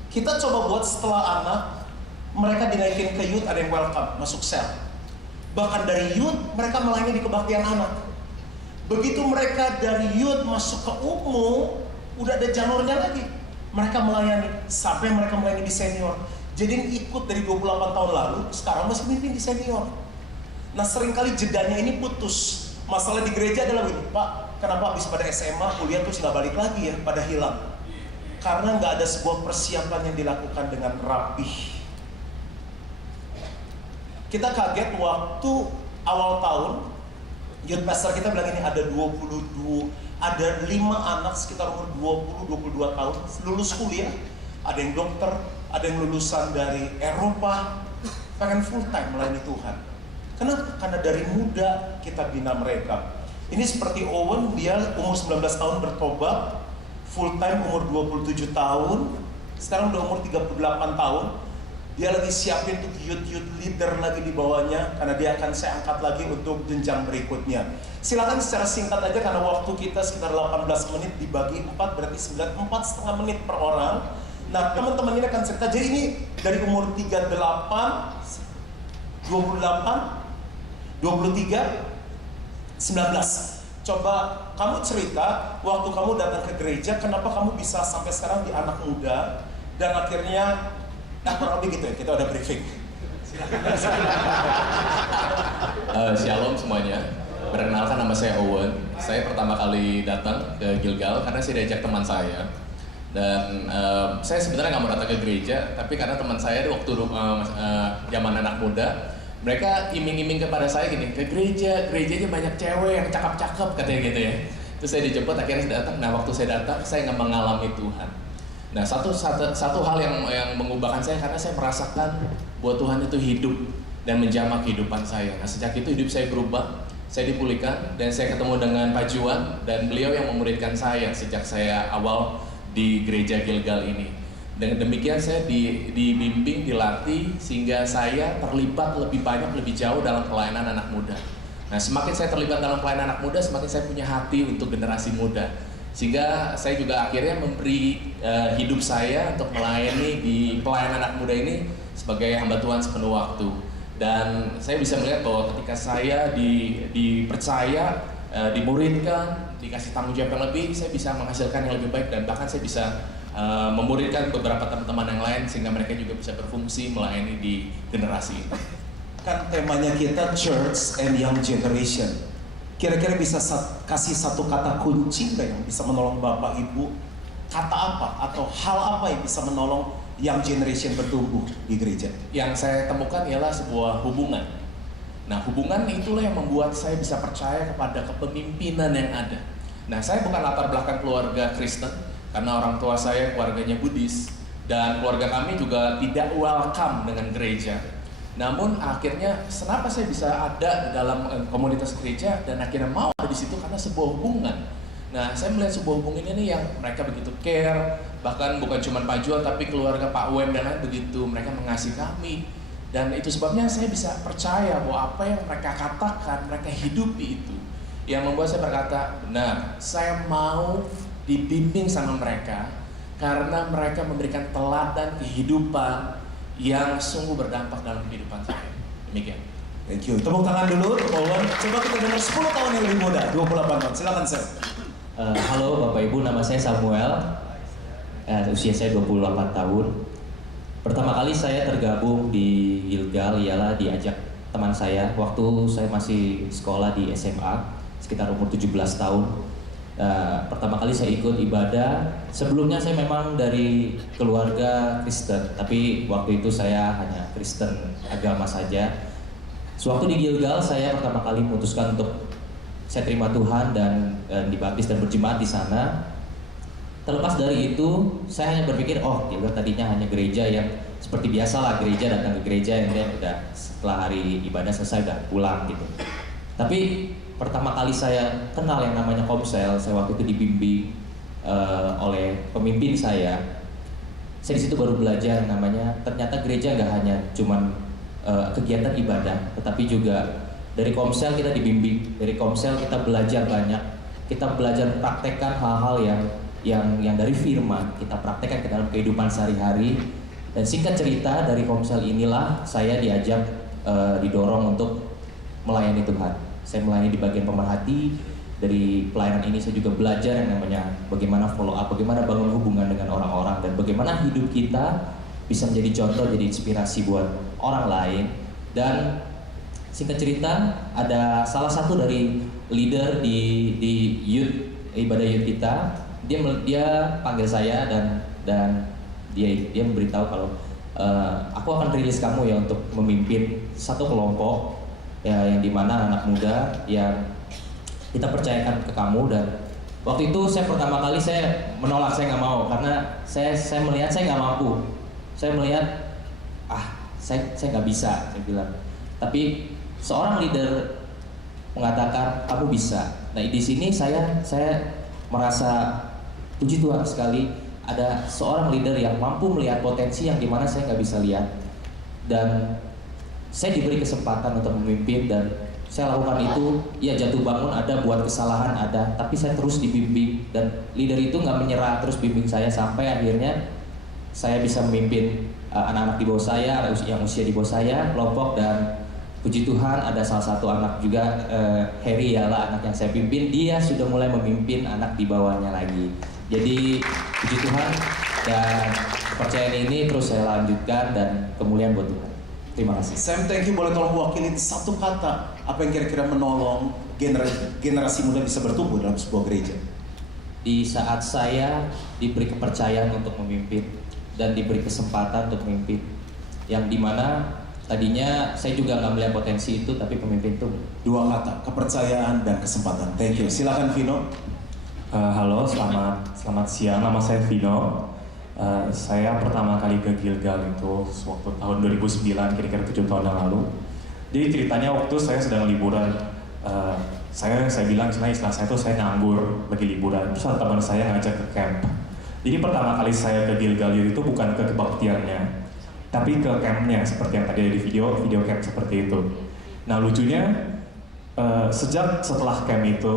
Kita coba buat setelah anak, mereka dinaikin ke youth, ada yang welcome, masuk sel. Bahkan dari youth, mereka melayani di kebaktian anak. Begitu mereka dari youth masuk ke umum, udah ada jalurnya lagi. Mereka melayani, sampai mereka melayani di senior. Jadi yang ikut dari 28 tahun lalu, sekarang masih mimpin di senior. Nah seringkali jedanya ini putus. Masalah di gereja adalah ini, Pak, kenapa habis pada SMA, kuliah terus nggak balik lagi ya, pada hilang? Karena nggak ada sebuah persiapan yang dilakukan dengan rapih. Kita kaget waktu awal tahun, youth pastor kita bilang ini ada 5 anak sekitar umur 20-22 tahun, lulus kuliah, ada yang dokter, ada yang lulusan dari Eropa, pengen full time melayani Tuhan. Kenapa? Karena dari muda kita bina mereka. Ini seperti Owen, dia umur 19 tahun bertobat, full time umur 27 tahun, sekarang udah umur 38 tahun. Dia lagi siapin untuk youth leader lagi di bawahnya, karena dia akan saya angkat lagi untuk jenjang berikutnya. Silakan secara singkat aja, karena waktu kita sekitar 18 menit dibagi 4, berarti 4,5 menit per orang. Nah teman-teman ini akan cerita, jadi ini dari umur 38, 28, 23, 19. Coba kamu cerita waktu kamu datang ke gereja, kenapa kamu bisa sampai sekarang di anak muda dan akhirnya kurang lebih gitu ya, kita udah briefing. Shalom semuanya. Perkenalkan, nama saya Owen. Saya pertama kali datang ke Gilgal karena saya diajak teman saya. Dan saya sebenarnya nggak mau datang ke gereja, tapi karena teman saya waktu zaman anak muda, mereka iming-iming kepada saya gini, ke gerejanya banyak cewek yang cakep-cakep katanya gitu ya. Terus saya dijemput, akhirnya saya datang. Nah waktu saya datang, saya nggak mengalami Tuhan. Nah satu hal yang mengubahkan saya, karena saya merasakan bahwa Tuhan itu hidup dan menjamah kehidupan saya. Nah sejak itu hidup saya berubah, saya dipulihkan, dan saya ketemu dengan Pak Juan, dan beliau yang memuridkan saya sejak saya awal di gereja Gilgal ini. Dengan demikian saya dibimbing, dilatih, sehingga saya terlibat lebih banyak, lebih jauh dalam pelayanan anak muda. Nah semakin saya terlibat dalam pelayanan anak muda, semakin saya punya hati untuk generasi muda. Sehingga saya juga akhirnya memberi hidup saya untuk melayani di pelayanan anak muda ini sebagai hamba Tuhan sepenuh waktu. Dan saya bisa melihat bahwa ketika saya dipercaya, dimuridkan, dikasih tanggung jawab yang lebih, saya bisa menghasilkan yang lebih baik, dan bahkan saya bisa memuridkan beberapa teman-teman yang lain sehingga mereka juga bisa berfungsi melayani di generasi ini. Kan temanya kita Church and Young Generation. Kira-kira bisa kasih satu kata kunci nggak yang bisa menolong Bapak Ibu? Kata apa atau hal apa yang bisa menolong Young Generation bertumbuh di gereja? Yang saya temukan ialah sebuah hubungan. Nah hubungan itulah yang membuat saya bisa percaya kepada kepemimpinan yang ada. Nah saya bukan latar belakang keluarga Kristen, karena orang tua saya keluarganya Buddhis, dan keluarga kami juga tidak welcome dengan gereja. Namun akhirnya kenapa saya bisa ada di dalam komunitas gereja dan akhirnya mau ada di situ, karena sebuah hubungan. Nah saya melihat sebuah hubungan ini yang mereka begitu care, bahkan bukan cuma Pak Juan tapi keluarga Pak Wem dan lain begitu, mereka mengasihi kami. Dan itu sebabnya saya bisa percaya bahwa apa yang mereka katakan, mereka hidupi itu. yang membuat saya berkata, benar, saya mau dibimbing sama mereka karena mereka memberikan teladan kehidupan yang sungguh berdampak dalam kehidupan saya. Demikian. Thank you. Tepuk tangan dulu untuk Owen. Coba kita dengar 10 tahun yang lebih muda, 28 tahun. Silakan, Sam. Halo Bapak Ibu, nama saya Samuel. Usia saya 28 tahun. Pertama kali saya tergabung di Gilgal ialah diajak teman saya waktu saya masih sekolah di SMA, sekitar umur 17 tahun. Pertama kali saya ikut ibadah. Sebelumnya saya memang dari keluarga Kristen, tapi waktu itu saya hanya Kristen agama saja. Sewaktu di Gilgal, saya pertama kali memutuskan untuk saya terima Tuhan dan dibaptis dan berjemaat di sana. Terlepas dari itu, saya hanya berpikir, oh Gilgal tadinya hanya gereja yang seperti biasa lah, gereja datang ke gereja yang udah setelah hari ibadah selesai udah pulang gitu. Tapi pertama kali saya kenal yang namanya Komsel, saya waktu itu dibimbing oleh pemimpin saya. Saya di situ baru belajar yang namanya ternyata gereja nggak hanya cuman kegiatan ibadah, tetapi juga dari Komsel kita dibimbing, dari Komsel kita belajar banyak, kita belajar praktekkan hal-hal yang dari firman, kita praktekkan ke dalam kehidupan sehari-hari. Dan singkat cerita dari Komsel inilah saya diajak didorong untuk melayani Tuhan. Saya melayani di bagian pemerhati. Dari pelayanan ini saya juga belajar yang namanya bagaimana follow up, bagaimana bangun hubungan dengan orang-orang, dan bagaimana hidup kita bisa menjadi contoh, jadi inspirasi buat orang lain. Dan singkat cerita, ada salah satu dari leader di youth, ibadah youth kita, dia panggil saya dan dia memberitahu kalau aku akan rilis kamu ya untuk memimpin satu kelompok ya, yang dimana anak muda yang kita percayakan ke kamu. Dan waktu itu saya pertama kali saya menolak, saya nggak mau karena saya melihat saya nggak mampu. Saya melihat saya nggak bisa, saya bilang. Tapi seorang leader mengatakan kamu bisa. Nah di sini saya merasa puji Tuhan sekali ada seorang leader yang mampu melihat potensi yang dimana saya nggak bisa lihat. Dan saya diberi kesempatan untuk memimpin dan saya lakukan itu. Ya jatuh bangun ada, buat kesalahan ada, tapi saya terus dibimbing dan leader itu nggak menyerah, terus bimbing saya sampai akhirnya saya bisa memimpin anak-anak di bawah saya, yang usia di bawah saya, kelompok. Dan puji Tuhan ada salah satu anak juga, Harry ialah anak yang saya pimpin, dia sudah mulai memimpin anak di bawahnya lagi. Jadi puji Tuhan, dan kepercayaan ini terus saya lanjutkan dan kemuliaan buat Tuhan. Terima kasih. Sam, thank you. Boleh tolong wakilin satu kata apa yang kira-kira menolong generasi muda bisa bertumbuh dalam sebuah gereja? Di saat saya diberi kepercayaan untuk memimpin dan diberi kesempatan untuk memimpin, yang dimana tadinya saya juga nggak melihat potensi itu, tapi pemimpin itu. 2 kata, kepercayaan dan kesempatan. Thank you. Silakan Vino. Halo, selamat siang. Nama saya Vino. Saya pertama kali ke Gilgal itu waktu tahun 2009, kira-kira 7 tahun yang lalu. Jadi ceritanya waktu saya sedang liburan. Saya bilang istilah saya tuh saya nganggur lagi liburan. Terus ada teman saya ngajak ke camp. Jadi pertama kali saya ke Gilgal itu bukan ke kebaktiannya, tapi ke campnya seperti yang tadi ada di video camp seperti itu. Nah lucunya setelah camp itu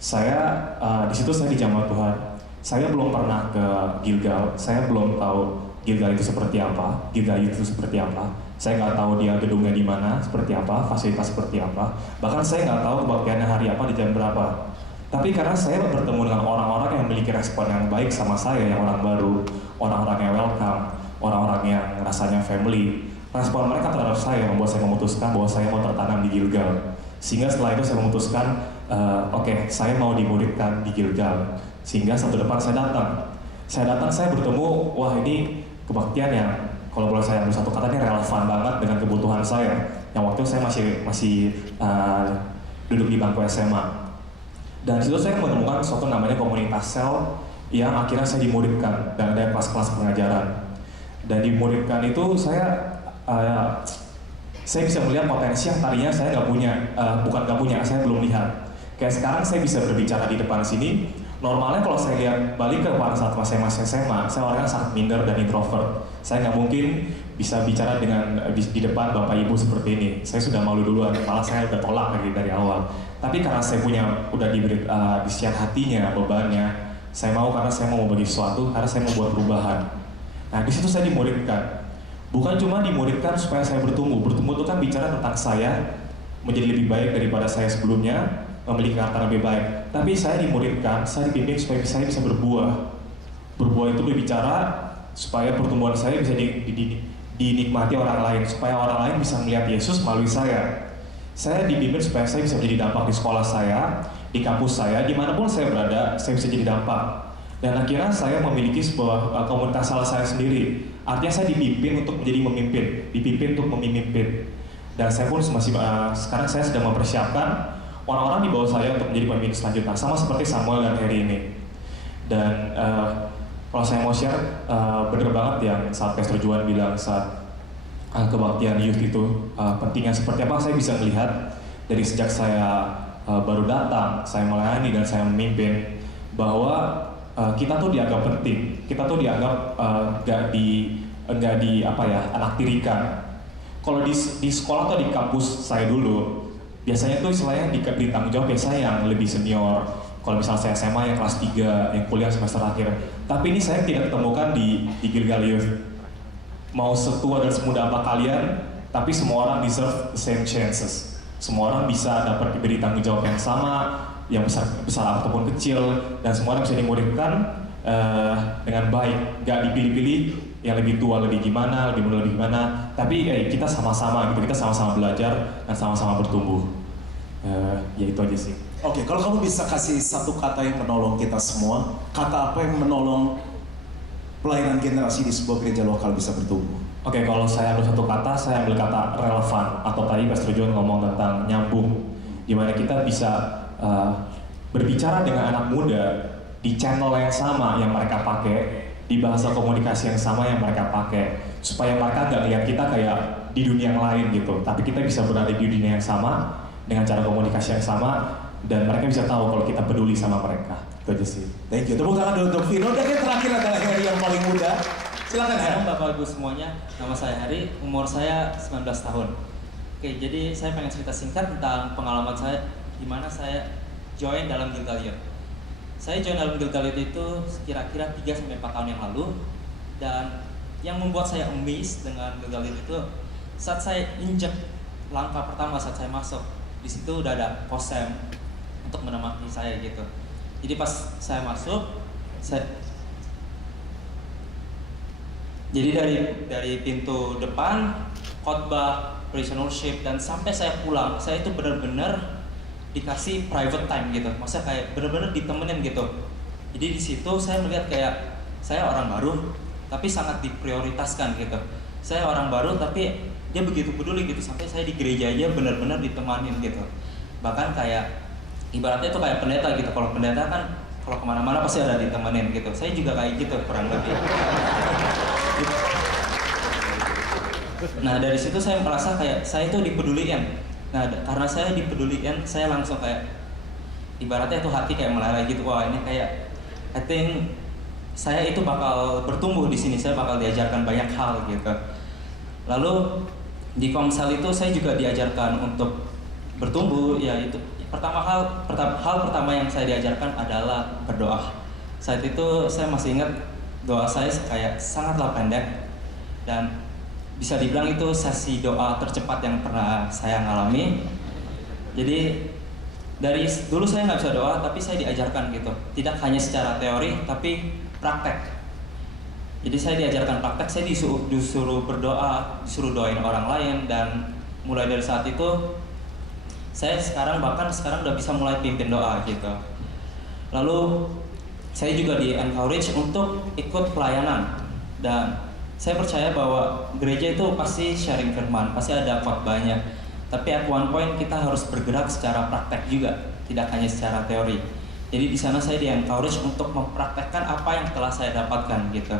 saya di situ saya dijamah Tuhan. Saya belum pernah ke Gilgal, saya belum tahu Gilgal itu seperti apa, Gilgal itu seperti apa. Saya nggak tahu dia gedungnya di mana, seperti apa, fasilitas seperti apa. Bahkan saya nggak tahu kebaktiannya hari apa, di jam berapa. Tapi karena saya bertemu dengan orang-orang yang memiliki respon yang baik sama saya, yang orang baru, orang-orang yang welcome, orang-orang yang rasanya family, respon mereka terhadap saya membuat saya memutuskan bahwa saya mau tertanam di Gilgal. Sehingga setelah itu saya memutuskan, oke, saya mau dimuridkan di Gilgal. Sehingga satu depan saya datang, saya bertemu, wah ini kebaktian yang kalau boleh saya ambil satu kata ini relevan banget dengan kebutuhan saya. Yang waktu saya masih duduk di bangku SMA. Dan di situ saya menemukan suatu namanya komunitas sel yang akhirnya saya dimuridkan dan ada kelas-kelas pengajaran. Dan dimuridkan itu saya bisa melihat potensi yang tadinya saya nggak punya, saya belum lihat. Kayak sekarang saya bisa berbicara di depan sini, Normalnya kalau saya lihat balik ke pada saat saya masih SMA, saya orangnya sangat minder dan introvert. Saya nggak mungkin bisa bicara dengan di depan bapak ibu seperti ini. Saya sudah malu duluan, malah saya udah tolak dari awal. Tapi karena saya udah diberi di siang hatinya bebannya, saya mau karena saya mau bagi sesuatu, karena saya mau buat perubahan. Nah di situ saya dimuridkan. Bukan cuma dimuridkan supaya saya bertumbuh. Bertumbuh itu kan bicara tentang saya menjadi lebih baik daripada saya sebelumnya, memiliki karakter lebih baik. Tapi saya dimuridkan, saya dipimpin supaya saya bisa berbuah. Berbuah itu berbicara supaya pertumbuhan saya bisa dinikmati orang lain, supaya orang lain bisa melihat Yesus melalui saya. Saya dipimpin supaya saya bisa menjadi dampak di sekolah saya, di kampus saya, dimanapun saya berada, saya bisa jadi dampak. Dan akhirnya saya memiliki sebuah komunitas salah saya sendiri. Artinya saya dipimpin untuk menjadi memimpin, dipimpin untuk memimpin. Dan saya pun sekarang saya sedang mempersiapkan orang-orang di bawah saya untuk menjadi pemimpin selanjutnya, sama seperti Samuel dan Harry ini. Dan kalau saya mau share, bener banget yang saat Pastor Juan bilang saat kebaktian youth itu pentingnya seperti apa, saya bisa melihat dari sejak saya baru datang, saya melayani dan saya memimpin, bahwa kita tuh dianggap penting, kita tuh dianggap nggak di apa ya, anak tirikan. Kalau di sekolah atau di kampus saya dulu, biasanya tuh istilahnya diberi tanggung jawab biasanya yang lebih senior. Kalau misalnya saya SMA yang kelas 3, yang kuliah semester akhir. Tapi ini saya tidak ketemukan di Gilgal Youth. Mau setua dan semuda apa kalian, tapi semua orang deserve the same chances. Semua orang bisa dapat diberi tanggung jawab yang sama, yang besar ataupun kecil, dan semua orang bisa dimuridkan dengan baik. Gak dipilih-pilih yang lebih tua lebih gimana, lebih muda lebih gimana. Tapi kita sama-sama gitu, kita sama-sama belajar dan sama-sama bertumbuh. Ya itu aja sih. Oke, kalau kamu bisa kasih satu kata yang menolong kita semua, kata apa yang menolong pelayanan generasi di sebuah gereja lokal bisa bertumbuh? Oke, kalau saya ambil satu kata, saya ambil kata relevan. Atau tadi Pastor John ngomong tentang nyambung, dimana kita bisa berbicara dengan anak muda di channel yang sama yang mereka pakai, di bahasa komunikasi yang sama yang mereka pakai, supaya mereka nggak lihat kita kayak di dunia yang lain gitu, tapi kita bisa berada di dunia yang sama dengan cara komunikasi yang sama, dan mereka bisa tahu kalau kita peduli sama mereka. Itu aja sih. Thank you. Tepuk tangan dulu untuk Vino. Dan yang terakhir adalah Harry yang paling muda. Silakan Harry. Shalom Bapak Ibu semuanya, nama saya Harry, umur saya 19 tahun. Oke, jadi saya pengen cerita singkat tentang pengalaman saya di mana saya join dalam Gilgal Youth. Saya join dalam Gilgal Youth itu kira-kira 3-4 tahun yang lalu, dan yang membuat saya amazed dengan Gilgal Youth itu saat saya injek langkah pertama saat saya masuk, di situ udah ada posem untuk menemani saya gitu. Jadi pas saya masuk, jadi dari pintu depan khotbah, praise and worship, dan sampai saya pulang, saya itu benar-benar dikasih private time gitu. Maksudnya kayak benar-benar ditemenin gitu. Jadi di situ saya melihat kayak saya orang baru tapi sangat diprioritaskan gitu. Saya orang baru tapi dia begitu peduli gitu, sampai saya di gereja aja benar-benar ditemanin gitu. Bahkan kayak ibaratnya itu kayak pendeta gitu. Kalau pendeta kan kalau kemana-mana pasti ada ditemenin gitu. Saya juga kayak gitu kurang lebih. Nah dari situ saya merasa kayak saya itu dipedulikan. Nah karena saya dipedulikan, saya langsung kayak ibaratnya itu hati kayak meleleh gitu. Wah ini kayak I think saya itu bakal bertumbuh di sini. Saya bakal diajarkan banyak hal gitu. Lalu di Komsel itu saya juga diajarkan untuk bertumbuh. Ya itu hal pertama yang saya diajarkan adalah berdoa. Saat itu saya masih ingat doa saya kayak sangatlah pendek, dan bisa dibilang itu sesi doa tercepat yang pernah saya alami. Jadi dari dulu saya nggak bisa doa, tapi saya diajarkan gitu, tidak hanya secara teori tapi praktek. Jadi saya diajarkan praktek, saya disuruh berdoa, disuruh doain orang lain, dan mulai dari saat itu saya sekarang udah bisa mulai pimpin doa gitu. Lalu saya juga di encourage untuk ikut pelayanan, dan saya percaya bahwa gereja itu pasti sharing firman, pasti ada khotbahnya. Tapi at one point kita harus bergerak secara praktek juga, tidak hanya secara teori. Jadi di sana saya di-encourage untuk mempraktekkan apa yang telah saya dapatkan gitu.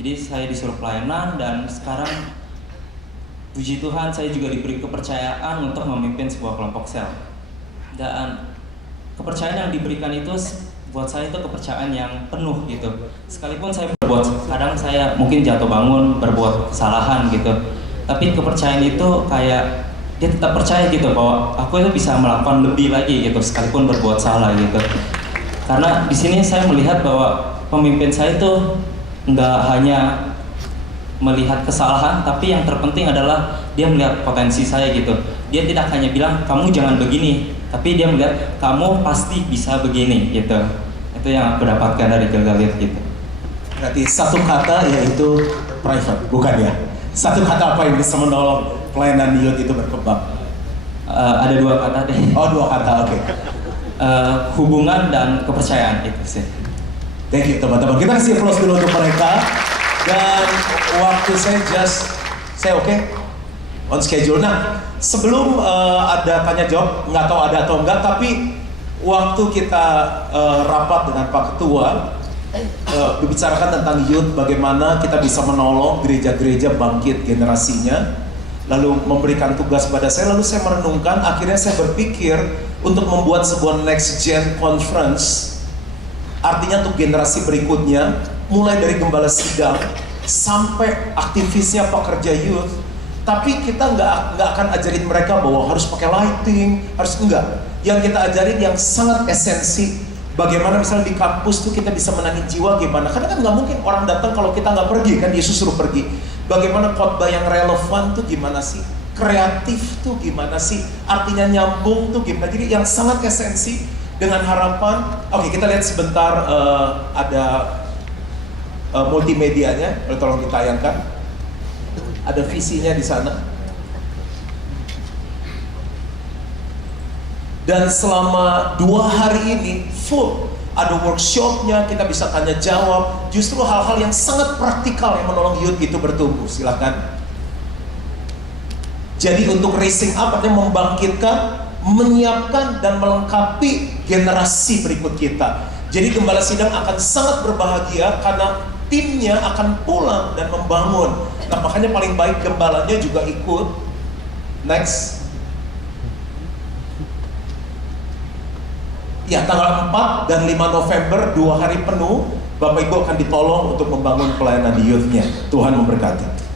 Jadi saya disuruh pelayanan, dan sekarang puji Tuhan saya juga diberi kepercayaan untuk memimpin sebuah kelompok sel. Dan kepercayaan yang diberikan itu buat saya itu kepercayaan yang penuh gitu. Sekalipun saya berbuat, kadang saya mungkin jatuh bangun berbuat kesalahan gitu, tapi kepercayaan itu kayak dia tetap percaya gitu bahwa aku itu bisa melakukan lebih lagi gitu sekalipun berbuat salah gitu. Karena di sini saya melihat bahwa pemimpin saya itu nggak hanya melihat kesalahan, tapi yang terpenting adalah dia melihat potensi saya gitu. Dia tidak hanya bilang kamu jangan begini, tapi dia melihat kamu pasti bisa begini gitu. Itu yang aku dapatkan dari Gilgal Youth gitu. Berarti satu kata yaitu private, bukan ya? Satu kata apa yang bisa menolong pelayanan youth itu berkembang? Ada dua kata deh. Oh, dua kata, oke. Hubungan dan kepercayaan itu sih. Thank you teman-teman. Kita kasih applause dulu untuk mereka. Dan waktu saya oke? On schedule. Nah, sebelum ada tanya jawab, nggak tahu ada atau enggak, tapi waktu kita rapat dengan Pak Ketua, dibicarakan tentang youth, bagaimana kita bisa menolong gereja-gereja bangkit generasinya, lalu memberikan tugas pada saya, lalu saya merenungkan, akhirnya saya berpikir untuk membuat sebuah next gen conference, artinya untuk generasi berikutnya, mulai dari gembala sidang sampai aktivisnya pekerja youth. Tapi kita nggak akan ajarin mereka bahwa harus pakai lighting, harus enggak. Yang kita ajarin yang sangat esensi, bagaimana misalnya di kampus tuh kita bisa menangin jiwa gimana. Karena kan nggak mungkin orang datang kalau kita nggak pergi, kan Yesus suruh pergi. Bagaimana khotbah yang relevan tuh gimana sih? Kreatif tuh gimana sih? Artinya nyambung tuh gimana? Jadi yang sangat esensi dengan harapan. Oke, kita lihat sebentar ada multimedianya, tolong ditayangkan. Ada visinya di sana. Dan selama 2 hari ini full, ada workshopnya, kita bisa tanya jawab. Justru hal-hal yang sangat praktikal yang menolong youth itu bertumbuh. Silakan. Jadi untuk raising up artinya membangkitkan, menyiapkan dan melengkapi generasi berikut kita. Jadi gembala sidang akan sangat berbahagia karena timnya akan pulang dan membangun. Nah, makanya paling baik gembalanya juga ikut. Next. Ya, tanggal 4 dan 5 November 2 hari penuh, Bapak Ibu akan ditolong untuk membangun pelayanan di youth-nya. Tuhan memberkati.